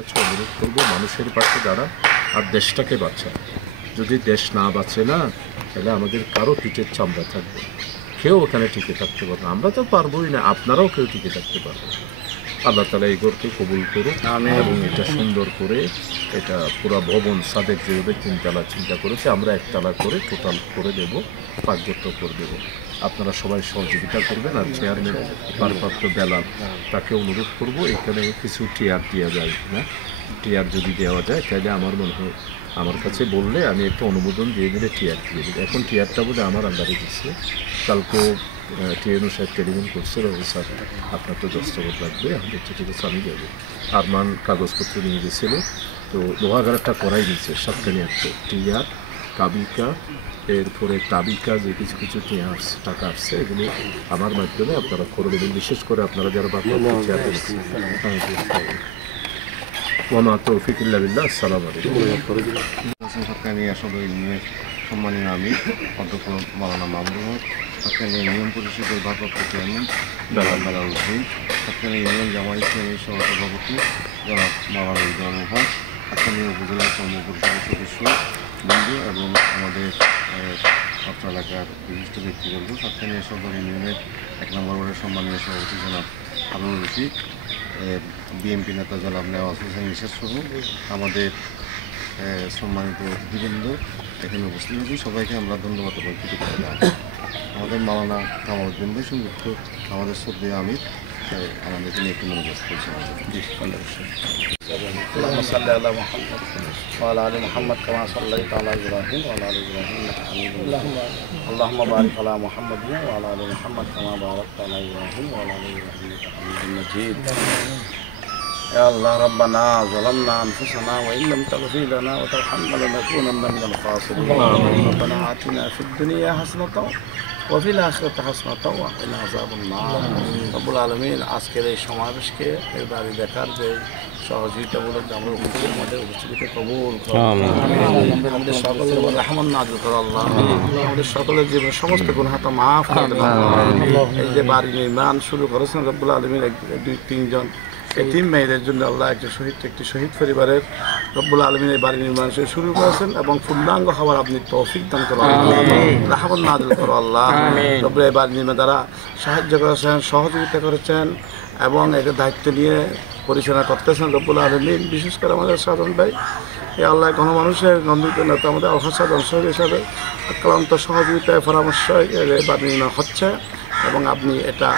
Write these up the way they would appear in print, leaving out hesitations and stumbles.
কাছে অনুরোধ করব, মানুষের পাশে দাঁড়া আর দেশটাকে বাঁচা। যদি দেশ না বাঁচে না, তাহলে আমাদের কারো পিঠের চামড়া থাকবে, কেউ ওখানে টিকে থাকতে পারবে না। আমরা তো পারবোই না, আপনারাও কেউ টিকে থাকতে পারবে না। আল্লাহ তাআলা এই ঘরকে কবুল করুন এবং এটা সুন্দর করে, এটা পুরো ভবন সাদেক যেভাবে 3 তলা চিন্তা করেছে, আমরা 1 তলা করে টোটাল করে দেব, পাকঘরটা করে দেবো। আপনারা সবাই সহযোগিতা করবেন। আর চেয়ারম্যান ভারপ্রাপ্ত বেলাল, তাকে অনুরোধ করব এখানে কিছু টিয়ার দেওয়া যায় না, টিয়ার যদি দেওয়া যায় তাহলে আমার মনে হয়, আমার কাছে বললে আমি একটা অনুমোদন দিয়ে দিলে টিয়ার দিয়ে দেবো। এখন টিয়ারটা বোধহয় আমার আন্ডারে দিচ্ছে, কালকেও টিএনও সাহেব টেলিফোন করছে, স্যার আপনার তো দস্তখত লাগবে, আমি ঠিক আছে আমি যাবো। আরমান কাগজপত্র নিয়ে গেছিলো, তো লোহাগারটা করাই দিচ্ছে, সাতখানি একটা টিয়ার, কাবিকা, এরপরে তাবিকা, যে কিছু কিছু টিয়া আসছে, টাকা আসছে, এগুলো আমার মাধ্যমে আপনারা করে দেবেন। বিশেষ করে আপনারা যারা ওমা তৌফিক ইল্লা বিল্লাহ। আসসালামু আলাইকুম। সরকারি সদর ইউনিয়নের সম্মানীয় আমির অধ্যক্ষ মাওলানা মামুনুল হক, সরকারি ইউনিয়ন পরিষদের ভারপ্রাপ্ত চেয়ারম্যান বেলাল হোসেন, সরকারি ইউনিয়ন জামায়াত ইসলামীর সহসভাপতি জনাব মাওলানা রিজওয়ানুল হক, সরকারি উপজেলা কর্ম পরিষদের সদস্য বন্ধু এবং আমাদের অত্র এলাকার বিশিষ্ট ব্যক্তিবর্গ, সরকারি সদর ইউনিয়নের 1 নম্বর ওয়ার্ডের সম্মানীয় সভাপতি জনাব হারুন রশিদ, বিএনপি নেতা জনাব নেওয়াজ হোসেন নিশাদ সহ আমাদের সম্মানিত অতিথিবৃন্দ এখানে উপস্থিত হয়েছে, সবাইকে আমরা ধন্যবাদ এবং কৃতজ্ঞতা জানাই। আমাদের মাওলানা কামালউদ্দিন ভাই সংযুক্ত আমাদের শ্রদ্ধেয় আমির আমাদেরকে নিয়ে একটু মনোযোগ করছে। اللهم صل على محمد وعلى ال محمد كما صليت على ابراهيم وعلى ال ابراهيم انك حميد مجيد اللهم بارك على محمد وعلى ال محمد كما باركت على ابراهيم وعلى ال ابراهيم انك حميد مجيد يا الله ربنا ظلمنا انفسنا وان لم تغفر لنا وترحمنا لنكونن من الخاسرين ربنا آتنا في الدنيا حسنة وفي الآخرة حسنة وقنا عذاب النار রব্বুল আলামিন আজকের এই সমাবেশকে এই বাড়ি দেখার যে সহযোগিতামূলক আমরা উপস্থিতিকে কবুল করুন। আমাদের সকলের উপর রহমত নাযিল করো আল্লাহ। আমাদের সকলের জীবনের সমস্ত গুনাহটা মাফ করে দেন আল্লাহ। এই যে বাড়ি নির্মাণ শুরু করেছেন রব্বুল আলামিন 2-3 জন এতিম মেয়েদের জন্য আল্লাহ, একটি শহীদ পরিবারের রব্বুল আলামিন এই বাড়ি নির্মাণ শুরু করেছেন এবং পূর্ণাঙ্গ হওয়ার আপনি তৌফিক দান করো আল্লাহ, রহমত নাযিল করো আল্লাহ। রব্বুল এই বাড়ি নির্মাণ দ্বারা সাহায্য করেছেন, সহযোগিতা করেছেন এবং এটার দায়িত্ব নিয়ে পরিচালনা করতেছেন রব্বুল আলামিন। বিশেষ করে আমাদের সাধারণ ভাই এই আল্লাহ গণমানুষের নন্দিত নেতা আমাদের আলহাসাদ অংশ হিসাবে আক্রান্ত সহযোগিতায় পরামর্শ বাড়ি নির্মাণ হচ্ছে এবং আপনি এটা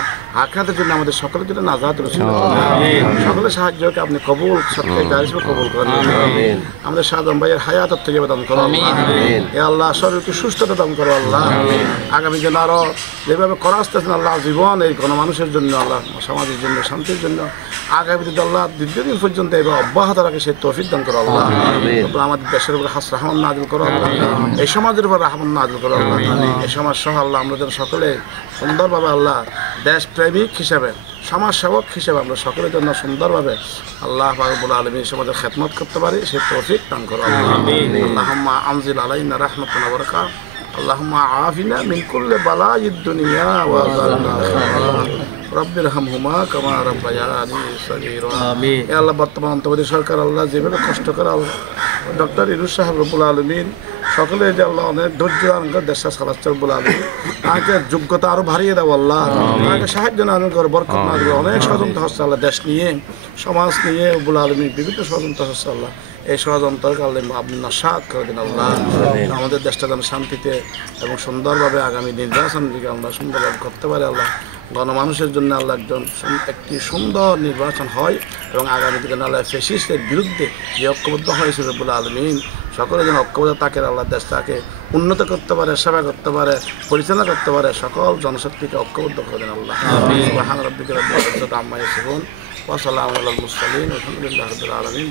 আখিরাতের জন্য আমাদের সকলের জন্য নাজাত রসিদ সকলের সাহায্যকে আপনি কবুল সবকে জারি হিসেবে কবুল করেন। আমাদের সাধারণ ভাইয়ের হায়াত থেকে দান করো এ আল্লাহ, শরীরকে সুস্থতা দান করো আল্লাহ। আগামী দিন আরও যেভাবে করা আসতেছেন আল্লাহ জীবন এই গণমানুষের জন্য আল্লাহ, সমাজের জন্য, শান্তির জন্য আগামী দিন আল্লাহ দীর্ঘদিন পর্যন্ত এবার অব্যাহত রাখে সেই তৌফিক দান করো আল্লাহ। আমাদের দেশের উপর রহমত নাযিল করো আল্লাহ, এই সমাজের উপর রহমত নাযিল করো আল্লাহ। এই সমাজ সহ আল্লাহ আমরা যেন সকলে সুন্দরভাবে আল্লাহ দেশপ্রেমিক হিসাবে, সমাজসেবক হিসেবে আমরা সকলের জন্য সুন্দরভাবে আল্লাহ রব্বুল আলামিন সমাজের খেদমত করতে পারি সেই তৌফিক দান করো আল্লাহ। আল্লাহুম্মা আনজিল আলাইনা রাহমাতান ওয়া বারাকা, আল্লাহুম্মা আফিনা মিন কুল্লি বালাইদ দুনিয়া ওয়া আযাবিল আখিরাহ, রব্বিরহামহুমা কামা রাব্বায়ানি সগীরা। আমিন। হে আল্লাহ, বর্তমান অন্তর্বর্তী সরকার আল্লাহ যেভাবে কষ্ট করে ডক্টর ইউনূস সাহেব রব্বুল আলামিন সকলে যে আল্লাহ অনেক ধৈর্য দেশটা চালাচ্ছে রব্বুল আলামিন, তাকে যোগ্যতা আরো বাড়িয়ে দাও আল্লাহ, তাকে সাহায্য না করে বরকত না দেবে। অনেক ষড়যন্ত্র হচ্ছে আল্লাহ, দেশ নিয়ে, সমাজ নিয়ে রব্বুল আলামিন বিভিন্ন ষড়যন্ত্র হচ্ছে আল্লাহ। এই ষড়যন্ত্রকে আল্লাহ আপনি নস্যাৎ করে দিন আল্লাহ। আমাদের দেশটা যেন শান্তিতে এবং সুন্দরভাবে আগামী নির্বাচন দিকে আমরা সুন্দরভাবে করতে পারি আল্লাহ। গণমানুষের জন্য আল্লাহ একটি সুন্দর নির্বাচন হয় এবং আগামী দিকে আল্লাহ ফ্যাসিস্টের বিরুদ্ধে যে ঐক্যবদ্ধ হয়েছে রব্বুল আলামিন সকলে যেন ঐক্যবদ্ধ তাকে আল্লাহ দেশটাকে উন্নত করতে পারে, সেবা করতে পারে, পরিচালনা করতে পারে, সকল জনশক্তিকে ঐক্যবদ্ধ করে দেন আল্লাহ। সুবহান রাব্বিকা রাব্বিল ইজ্জাতি আম্মা ইয়াসিফুন ওয়া সালামুন আলাল মুরসালিন ওয়া আলহামদুলিল্লাহি রাব্বিল আলামিন।